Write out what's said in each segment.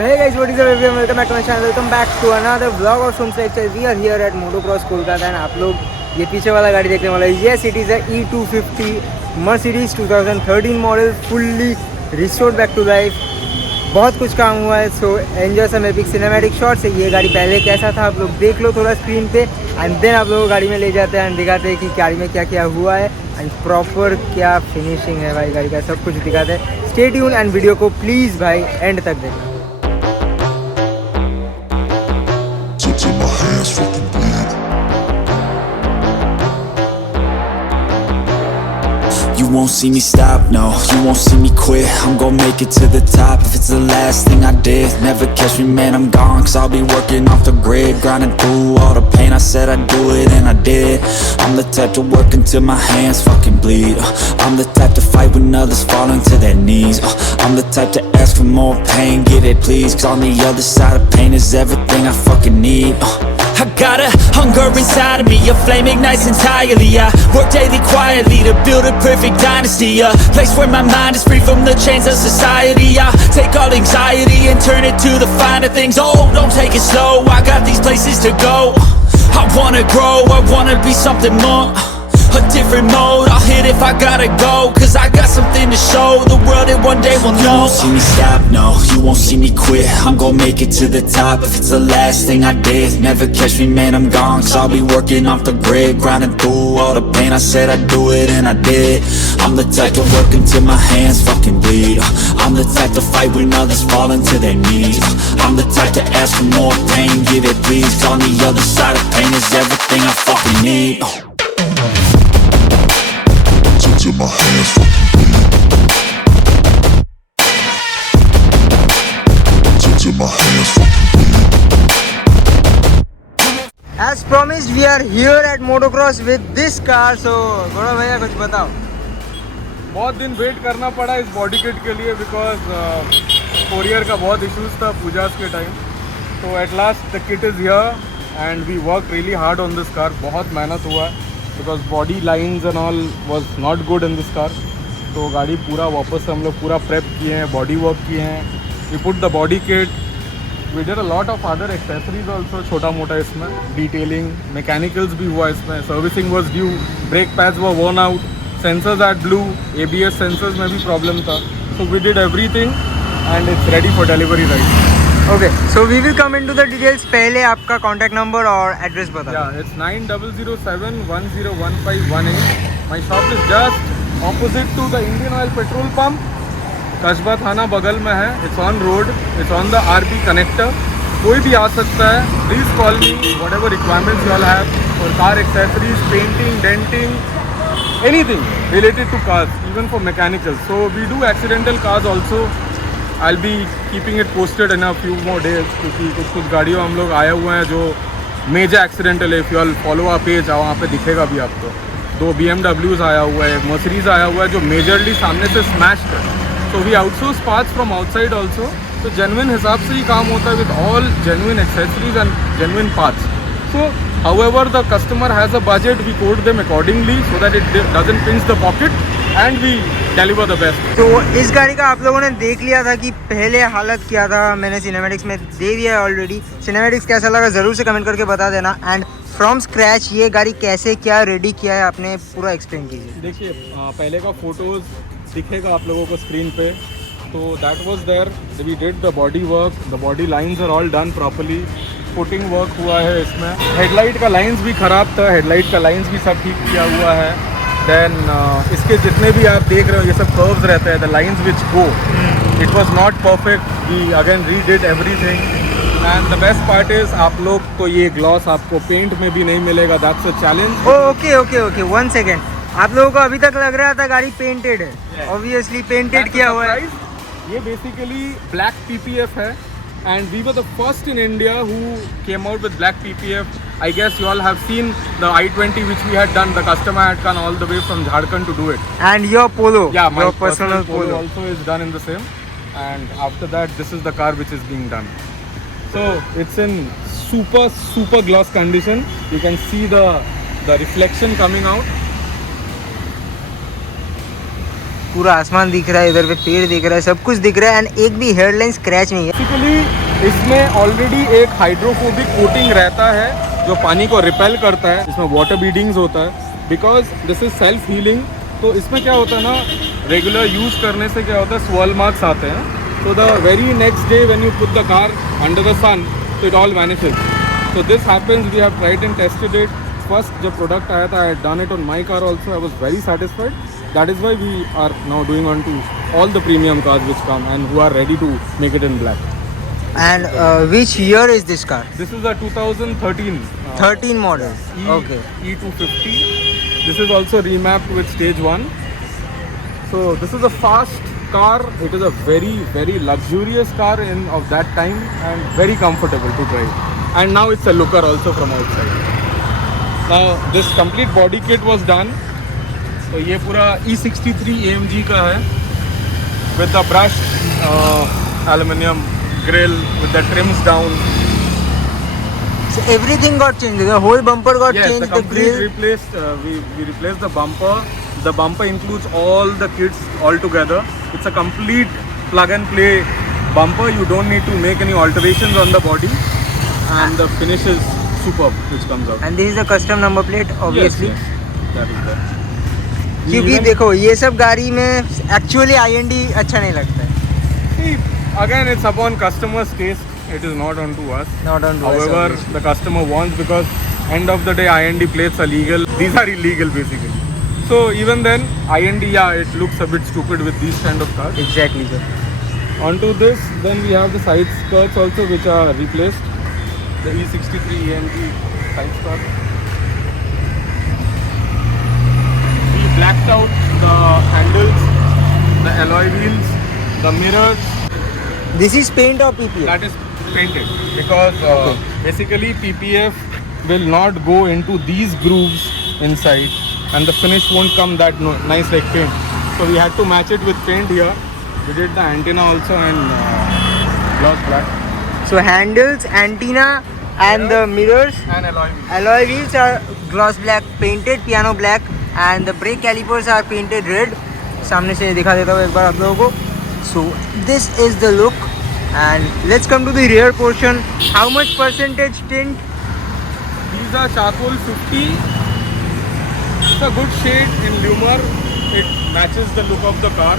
So hey guys, what is up everyone? Welcome back to my channel. Welcome back to another vlog of Somasish. We are here at Motocross Kolkata and आप लोग ये पीछे वाला गाड़ी देखने वाला है. Yes, it is a E250 Mercedes 2013 model, fully restored back to life. बहुत कुछ काम हुआ है. So enjoy some epic cinematic shots. ये गाड़ी पहले कैसा था आप लोग देख लो थोड़ा स्क्रीन पे, and then आप लोग गाड़ी में ले जाते हैं and दिखाते हैं कि गाड़ी में क्या क्या हुआ है and proper क्या फिनिशिंग है भाई गाड़ी का, सब कुछ दिखाते हैं. Stay tuned and वीडियो को प्लीज़ भाई एंड तक देखना. You won't see me stop, no, you won't see me quit. I'm gon' make it to the top if it's the last thing I did. Never catch me, man, I'm gone, cause I'll be working off the grid. Grinding through all the pain, I said I'd do it and I did. I'm the type to work until my hands fucking bleed. I'm the type to fight when others fall into their knees. I'm the type to ask for more pain, get it please. Cause on the other side of pain is everything I fucking need. I got a hunger inside of me, a flame ignites entirely. I work daily quietly to build a perfect dynasty, a place where my mind is free from the chains of society. I take all anxiety and turn it to the finer things. Oh, don't take it slow, I got these places to go. I wanna grow, I wanna be something more, a different mode. I'll hit if I gotta go, cause I got something to show the world that one day will know. You won't see me stop, no, you won't see me quit. I'm gon' make it to the top if it's the last thing I did. Never catch me, man, I'm gone, cause I'll be working off the grid. Grinding through all the pain, I said I'd do it and I did. I'm the type to work until my hands fucking bleed. I'm the type to fight when others fall into their knees. I'm the type to ask for more pain, get it please. Cause on the other side of pain is everything I fucking need. Till my hands fucking bleed. Till my hands fucking bleed. As promised, we are here at Motocross with this car. So गौरव भैया कुछ बताओ. बहुत दिन wait करना पड़ा इस body kit के लिए बिकॉज कोरियर का बहुत इश्यूज था पूजास के टाइम. तो at last the kit is here and we work really hard on this car. बहुत मेहनत हुआ है because body lines and all was not good in this car. तो गाड़ी पूरा वापस से हम लोग पूरा प्रेप किए हैं, बॉडी वर्क किए हैं. We put the body kit, we did a lot of other accessories also, छोटा मोटा इसमें डिटेलिंग, मैकेनिकल्स भी हुआ इसमें. Servicing was due, brake pads were worn out, sensors at blue, ABS sensors में भी प्रॉब्लम था. So we did everything and it's ready for delivery right. Okay, so we will come into the details. पहले आपका contact number और address बता. Yeah, it's 9007101518. My shop is just opposite to the Indian Oil petrol pump. कस्बा थाना बगल में है. It's on road. It's on the RB connector. कोई भी आ सकता है. Please call me. Whatever requirements you all have for car accessories, painting, denting, anything related to cars, even for mechanicals. So we do accidental cars also. I'll be keeping it posted in a few more days क्योंकि कुछ गाड़ियों हम लोग आए हुए हैं जो major accidental है. If you all follow a page वहाँ पे दिखेगा भी आपको. 2 BMWs आया हुआ है, मर्सिडीज आया हुआ है जो मेजरली सामने से स्मैश्ड है. So we outsource parts from outside also. तो जेन्युइन हिसाब से ही काम होता है with all genuine accessories and genuine parts. So however the customer has a budget, we quote them accordingly so that it doesn't pinch the pocket and we deliver the best. तो इस गाड़ी का आप लोगों ने देख लिया था कि पहले हालत क्या था. मैंने सिनेमैटिक्स में दे दिया है ऑलरेडी. सिनेमैटिक्स कैसा लगा ज़रूर से कमेंट करके बता देना. एंड फ्रॉम स्क्रैच ये गाड़ी कैसे क्या रेडी किया है आपने पूरा एक्सप्लेन कीजिए. देखिए पहले का फोटोज़ दिखेगा आप लोगों को स्क्रीन पे. तो that was there. We did the body work, the body lines are all done properly. Footing work हुआ है इसमें. हेडलाइट का लाइंस भी ख़राब था, हेडलाइट का लाइंस भी सब ठीक किया हुआ है. देन इसके जितने भी आप देख रहे हो ये सब कर्व्स रहते हैं, the lines which go, it was not perfect. We again redid everything and the best part is आप लोग को ये ग्लॉस आपको पेंट में भी नहीं मिलेगा. That's a challenge. Okay okay okay 1 second. आप लोगों को अभी तक लग रहा था गाड़ी पेंटेड है. ऑब्वियसली पेंटेड किया हुआ है. ये बेसिकली ब्लैक PPF है and we were the first in India who came out with black PPF. I guess you all have seen the I-20 which we had done. The customer had come all the way from Jharkhand to do it. And your Polo. Yeah, my your personal Polo also is done in the same. And after that, this is the car which is being done. So it's in super gloss condition. You can see the reflection coming out. पूरा आसमान दिख रहा है, इधर पे पेड़ दिख रहा है, सब कुछ दिख रहा है एंड एक भी हेडलाइन स्क्रैच नहीं है। बेसिकली इसमें ऑलरेडी एक हाइड्रोफोबिक कोटिंग रहता है जो पानी को रिपेल करता है, इसमें वाटर बीडिंग्स होता है because this is self healing. तो इसमें क्या होता है ना, रेगुलर यूज़ करने से क्या होता है, स्वर्ल मार्क्स आते हैं। तो the very next day when you put the car under the sun, तो it all vanishes. So this happens, we have tried and tested it. First जब product आया था, I had done it on my car also. I was very satisfied. That is why we are now doing on to all the premium cars which come and who are ready to make it in black. And which year is this car? This is a 2013 13 model. Okay. E250. This is also remapped with stage 1. So this is a fast car. It is a very luxurious car of that time and very comfortable to drive. And now it's a looker also from outside. Now this complete body kit was done. तो ये पूरा E63 Amg का है with the brushed aluminium grill with the trims down. So everything got changed. The whole bumper got Yes, changed. the complete grill. replaced. We replaced the bumper. The bumper includes all the kits all together. It's a complete plug and play bumper. You don't need to make any alterations on the body. And the finish is superb which comes out. And this is a custom number plate obviously. Yes, that is there. क्योंकि देखो ये सब गाड़ी में actually IND अच्छा नहीं लगता है. See, again it's upon customer's taste. It is not on to us. Not on to us, However, obviously. the customer wants, because end of the day IND plates are legal. These are illegal basically. So even then IND, yeah, it looks a bit stupid with these kind of cars. Exactly sir. Onto this, then we have the side skirts also which are replaced. The E63 Amg side skirt. We blacked out the handles, the alloy wheels, the mirrors. This is paint or PPF? That is painted because basically PPF will not go into these grooves inside and the finish won't come that nice like paint. So we had to match it with paint here. We did the antenna also in gloss black. So handles, antenna and the mirrors, And alloy wheels. alloy wheels are gloss black painted, piano black, and the brake calipers are painted red. सामने से दिखा देता हूँ एक बार आप लोगों को. So this is the look, and let's come to the rear portion. How much percentage tint? These are charcoal 50. It's a good shade in Lumer. It matches the look of the car.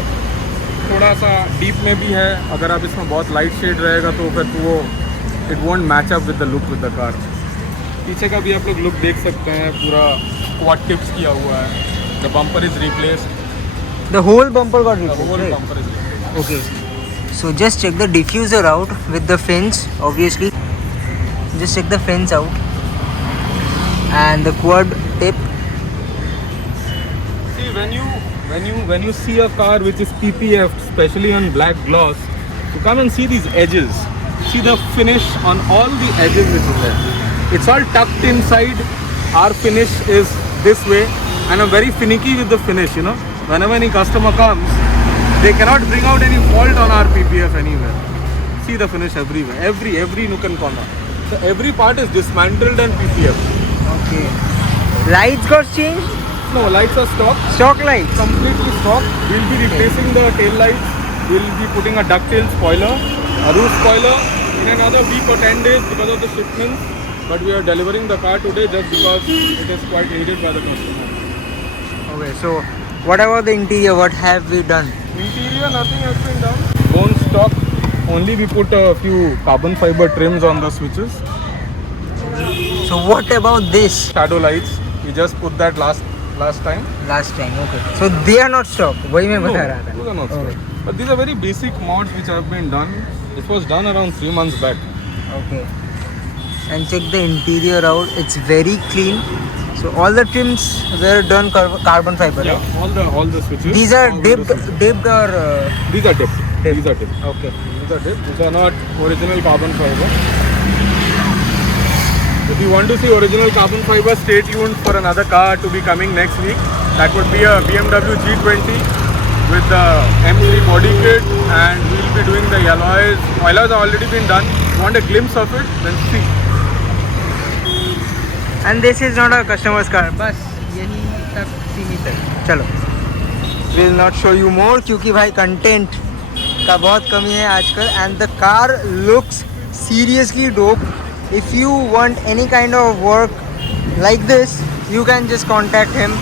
थोड़ा सा deep में भी है. अगर आप इसमें बहुत light shade रहेगा तो फिर वो it won't match up with the look with the car. पीछे का भी आप लोग लुक देख सकते हैं, पूरा क्वाड टिप्स किया हुआ है. The bumper is replaced. The whole bumper got the replaced. Whole right? Bumper is replaced. Okay. So just check the diffuser out with the fins, obviously. Just check the fins out. And the quad tip. See, when you see a car which is PPF, especially on black gloss, you come and see these edges. See the finish on all the edges which is there. It's all tucked inside. Our finish is this way, and I'm very finicky with the finish. You know, whenever any customer comes, they cannot bring out any fault on our PPF anywhere. See the finish everywhere, every nook and corner. So every part is dismantled and PPF. Okay. Lights got changed? No, lights are stock. Stock lights. Completely stock. We'll be replacing the tail lights. We'll be putting a ducktail spoiler, a roof spoiler in another week or 10 days because of the shipments. But we are delivering the car today just because it is quite needed by the customer. Okay, so what about the interior? What have we done? Interior, nothing has been done. Bone stock. Only we put a few carbon fiber trims on the switches. So what about this? Shadow lights. We just put that last time. Last time, okay. So they are not stock. वही मैं बता रहा था. those are not Okay. stock. But these are very basic mods which have been done. It was done around 3 months back. Okay. And check the interior out. It's very clean. So all the trims were done carbon fiber. Yeah, Right? all the switches. These are all window switches. dipped or. These are dipped. Dipped. These are dipped. Okay. These are dipped. These are not original carbon fiber. If you want to see original carbon fiber, stay tuned for another car to be coming next week. That would be a BMW G20 with the M3 body kit, and we'll be doing the alloys. Alloys have already been done. Want a glimpse of it? Then see. And this is not a customer's car. बस यही तक सीमित है. चलो. Will not show you more क्योंकि भाई content का बहुत कमी है आजकल. And the car looks seriously dope. If you want any kind of work like this, you can just contact him.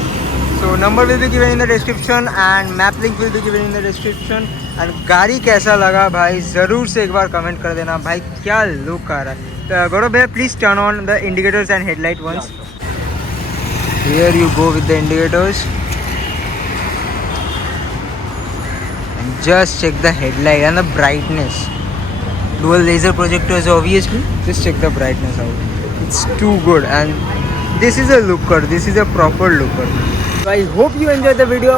So number will be given in the description and map link will be given in the description. And गाड़ी कैसा लगा भाई ज़रूर से एक बार comment कर देना भाई, क्या लुक आ रहा है. गौरव भैया please turn on the indicators and headlight once. Here you go with the indicators. And just check the headlight and the brightness. Dual laser projectors obviously. Just check the brightness out. It's too good and this is a looker. This is a proper looker. So I hope you enjoyed the video.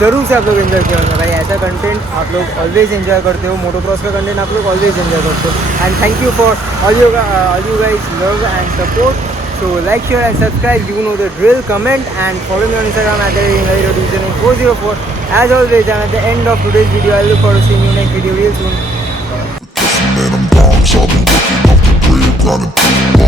ज़रूर से आप लोग enjoy किया होगा भाई. ऐसा content आप लोग ऑलवेज एंजॉय करते हो. मोटोक्रॉस का कंटेंट आप लोग ऑलवेज एंजॉय करते हो. And thank you for all you guys love and support. So like, share and subscribe. You know the drill. Comment and follow me on Instagram at 404. As always, and at the end of today's video, I look forward to seeing you next video real soon. Man, I'm gone, so I've been working off the grid, grinding through